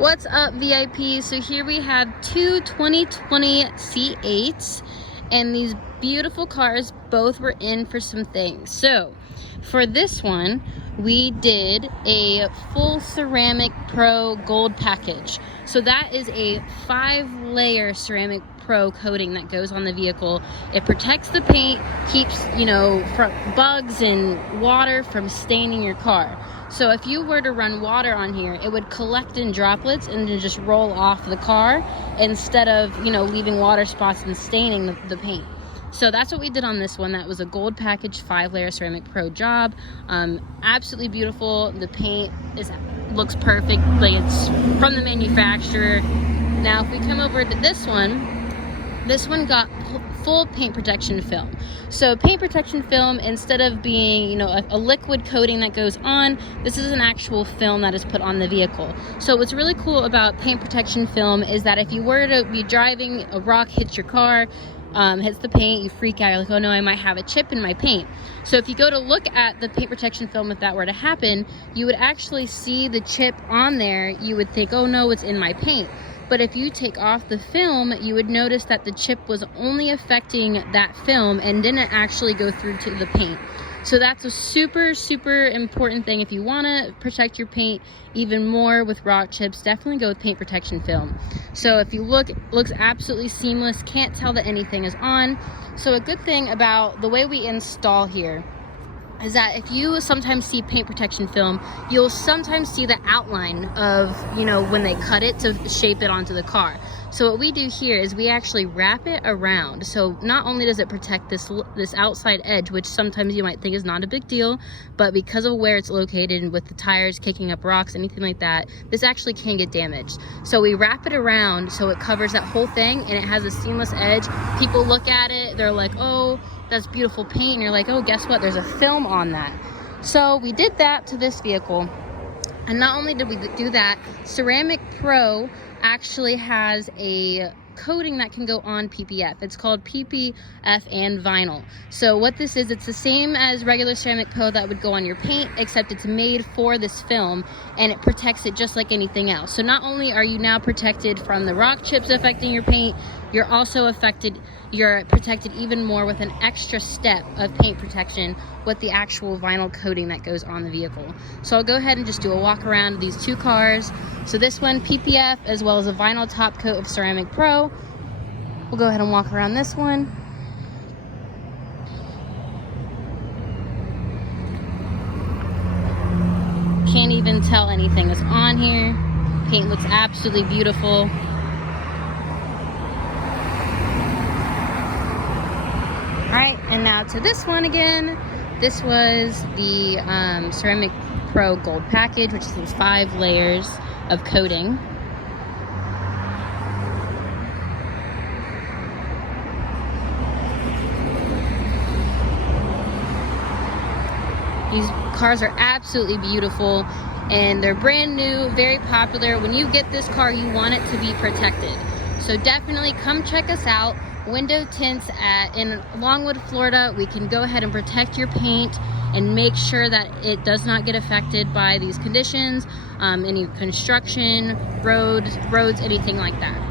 What's up, VIP? So here we have two 2020 C8s, and these beautiful cars both were in for some things. So for this one, we did a full Ceramic Pro gold package. So that is a 5-layer Ceramic Pro coating that goes on the vehicle. It protects the paint, keeps, from bugs and water from staining your car. So if you were to run water on here, it would collect in droplets and then just roll off the car instead of, leaving water spots and staining the paint. So that's what we did on this one. That was a gold package 5-layer Ceramic Pro job. Absolutely beautiful. The paint looks perfect, like it's from the manufacturer. Now if we come over to this one got full paint protection film. So paint protection film, instead of being a liquid coating that goes on, this is an actual film that is put on the vehicle. So what's really cool about paint protection film is that if you were to be driving, a rock hits your car, hits the paint, you freak out, you're like, oh no, I might have a chip in my paint. So if you go to look at the paint protection film, if that were to happen, you would actually see the chip on there. You would think, oh no, it's in my paint. But if you take off the film, you would notice that the chip was only affecting that film and didn't actually go through to the paint. So that's a super, super important thing. If you want to protect your paint even more with rock chips, definitely go with paint protection film. So if you look, it looks absolutely seamless. Can't tell that anything is on. So a good thing about the way we install here is that if you sometimes see paint protection film, you'll sometimes see the outline of, when they cut it to shape it onto the car. So what we do here is we actually wrap it around. So not only does it protect this outside edge, which sometimes you might think is not a big deal, but because of where it's located and with the tires kicking up rocks, anything like that, this actually can get damaged. So we wrap it around so it covers that whole thing and it has a seamless edge. People look at it, they're like, oh, that's beautiful paint, and you're like, oh, guess what, there's a film on that. So we did that to this vehicle, and not only did we do that, Ceramic Pro actually has a coating that can go on PPF. It's called PPF and Vinyl. So what this is, it's the same as regular Ceramic Pro that would go on your paint, except it's made for this film and it protects it just like anything else. So not only are you now protected from the rock chips affecting your paint, you're protected even more with an extra step of paint protection with the actual vinyl coating that goes on the vehicle. So I'll go ahead and just do a walk around of these two cars. So this one, PPF, as well as a vinyl top coat of Ceramic Pro. We'll go ahead and walk around this one. Can't even tell anything is on here. Paint looks absolutely beautiful. Alright, and now to this one again. This was the Ceramic Pro Gold package, which is 5 layers of coating. These cars are absolutely beautiful and they're brand new, very popular. When you get this car, you want it to be protected. So definitely come check us out. Window Tints in Longwood, Florida. We can go ahead and protect your paint and make sure that it does not get affected by these conditions, any construction, roads, anything like that.